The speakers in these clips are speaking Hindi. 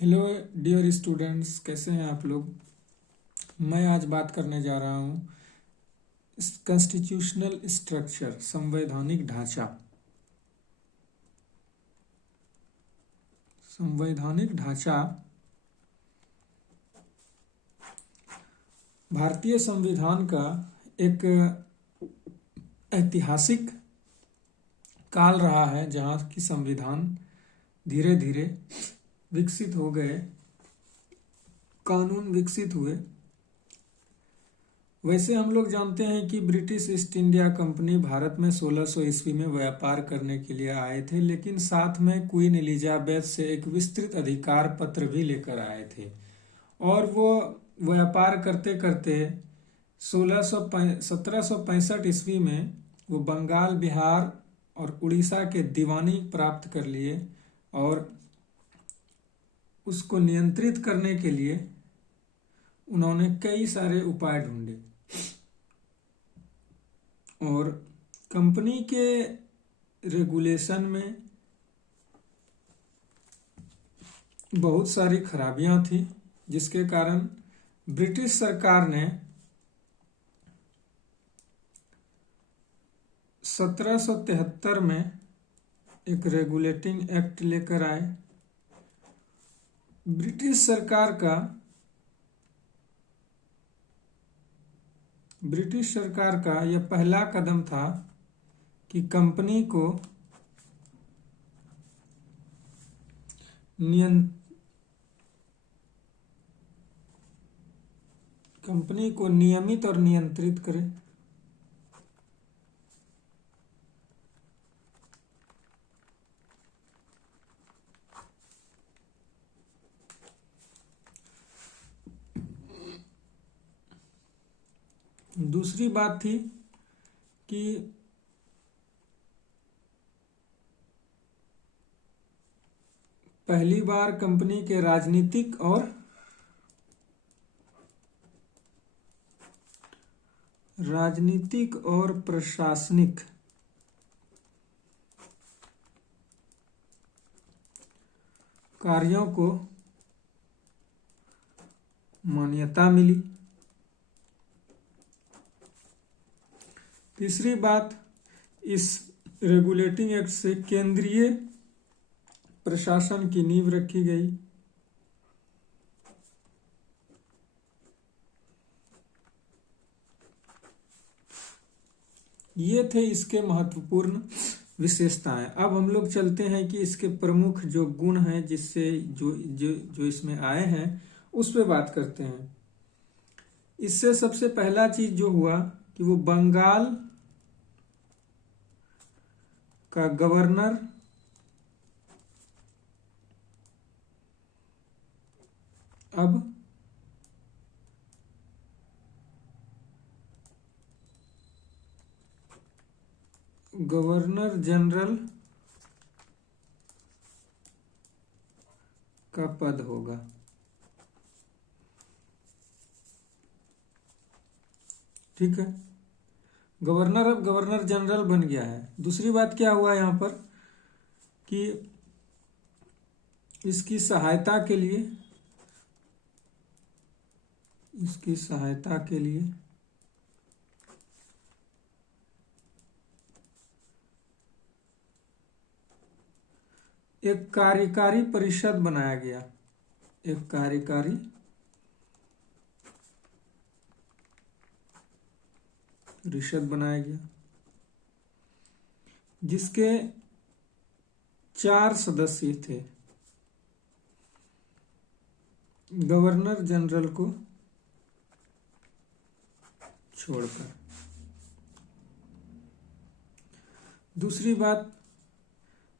हेलो डियर स्टूडेंट्स, कैसे हैं आप लोग। मैं आज बात करने जा रहा हूँ कॉन्स्टिट्यूशनल स्ट्रक्चर, संवैधानिक ढांचा। संवैधानिक ढांचा भारतीय संविधान का एक ऐतिहासिक काल रहा है, जहाँ की संविधान धीरे धीरे विकसित हो गए, कानून विकसित हुए। वैसे हम लोग जानते हैं कि British east India company Bharat में 1600 ईस्वी में व्यापार करने के लिए आए थे, लेकिन साथ में क्वीन एलिजाबेथ से एक विस्तृत अधिकार पत्र भी लेकर आए थे। और वो व्यापार करते करते 1765 ईस्वी में वो बंगाल, बिहार और उड़ीसा के दीवानी प्राप्त कर लिए, और उसको नियंत्रित करने के लिए उन्होंने कई सारे उपाय ढूंढे। और कंपनी के रेगुलेशन में बहुत सारी खराबियां थी, जिसके कारण ब्रिटिश सरकार ने 1773 में एक रेगुलेटिंग एक्ट लेकर आए। ब्रिटिश सरकार का यह पहला कदम था कि कंपनी को नियमित और नियंत्रित करे। दूसरी बात थी कि पहली बार कंपनी के राजनीतिक और प्रशासनिक कार्यों को मान्यता मिली। तीसरी बात, इस रेगुलेटिंग एक्ट से केंद्रीय प्रशासन की नींव रखी गई। ये थे इसके महत्वपूर्ण विशेषताएं। अब हम लोग चलते हैं कि इसके प्रमुख जो गुण हैं, जिससे जो इसमें आए हैं, उस पे बात करते हैं। इससे सबसे पहला चीज जो हुआ कि वो बंगाल का गवर्नर अब गवर्नर जनरल का पद होगा। ठीक है, गवर्नर अब गवर्नर जनरल बन गया है। दूसरी बात क्या हुआ यहाँ पर कि इसकी सहायता के लिए एक कार्यकारी परिषद बनाया गया। एक कार्यकारी परिषद बनाया गया, जिसके 4 सदस्य थे, गवर्नर जनरल को छोड़कर। दूसरी बात,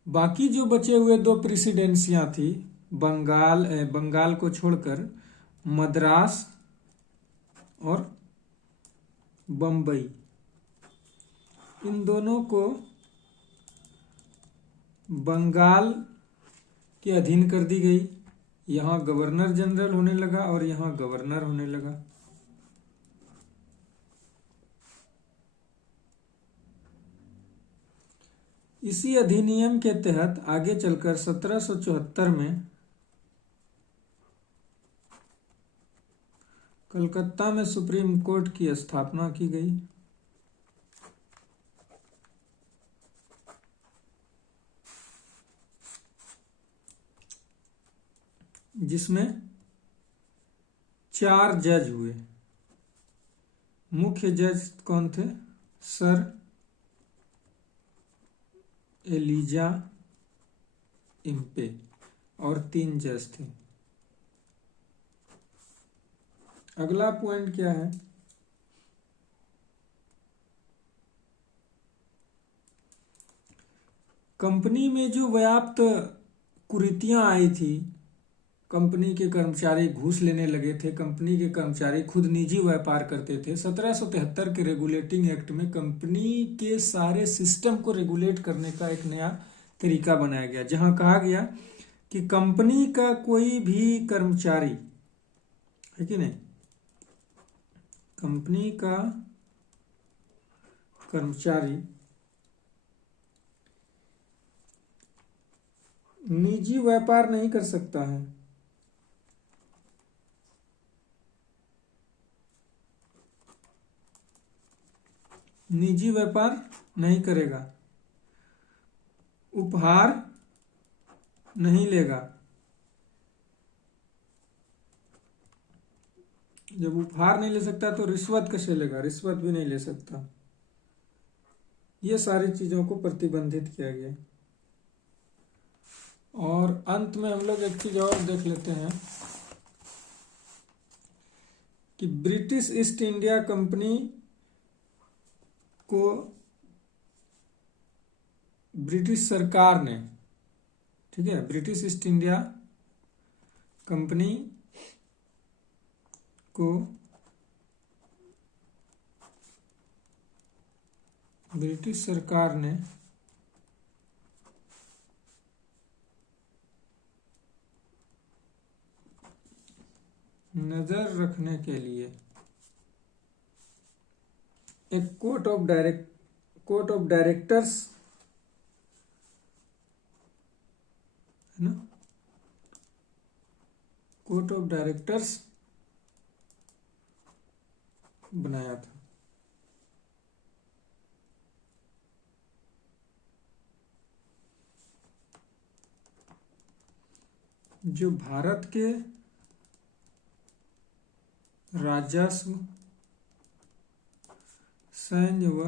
बाकी जो बचे हुए 2 प्रेसिडेंसियां थी, बंगाल को छोड़कर मद्रास और बम्बई, इन दोनों को बंगाल के अधीन कर दी गई। यहाँ गवर्नर जनरल होने लगा और यहाँ गवर्नर होने लगा। इसी अधिनियम के तहत आगे चलकर 1774 में कलकत्ता में सुप्रीम कोर्ट की स्थापना की गई। जिसमें 4 जज हुए। मुख्य जज कौन थे? सर एलिजा इम्पे और 3 जज थे। अगला पॉइंट क्या है? कंपनी में जो व्याप्त कुरीतियां आई थी, कंपनी के कर्मचारी घूस लेने लगे थे, कंपनी के कर्मचारी खुद निजी व्यापार करते थे। 1773 के रेगुलेटिंग एक्ट में कंपनी के सारे सिस्टम को रेगुलेट करने का एक नया तरीका बनाया गया, जहां कहा गया कि कंपनी का कोई भी कर्मचारी, है कि नहीं, कंपनी का कर्मचारी निजी व्यापार नहीं कर सकता है। निजी व्यापार नहीं करेगा, उपहार नहीं लेगा। जब उपहार नहीं ले सकता तो रिश्वत कैसे लेगा? रिश्वत भी नहीं ले सकता। ये सारी चीजों को प्रतिबंधित किया गया। और अंत में हम लोग एक चीज और देख लेते हैं कि ब्रिटिश ईस्ट इंडिया कंपनी को ब्रिटिश सरकार ने, ठीक है, ब्रिटिश ईस्ट इंडिया कंपनी को ब्रिटिश सरकार ने नजर रखने के लिए एक कोर्ट ऑफ डायरेक्टर्स, है ना, कोर्ट ऑफ डायरेक्टर्स बनाया था। जो भारत के राजस्व, सैन्य व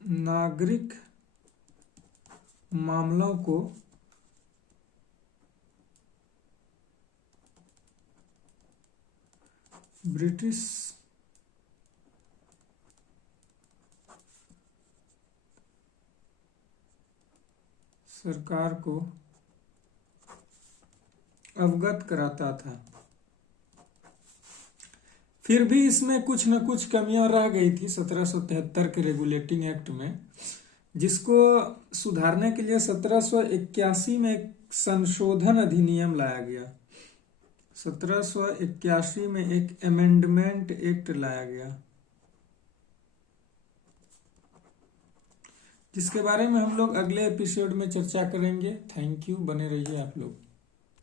नागरिक मामलों को ब्रिटिश सरकार को अवगत कराता था। फिर भी इसमें कुछ न कुछ कमियां रह गई थी 1773 के रेगुलेटिंग एक्ट में, जिसको सुधारने के लिए 1781 में एक संशोधन अधिनियम लाया गया। 1781 में एक अमेंडमेंट एक्ट लाया गया, जिसके बारे में हम लोग अगले एपिसोड में चर्चा करेंगे। थैंक यू, बने रहिए आप लोग।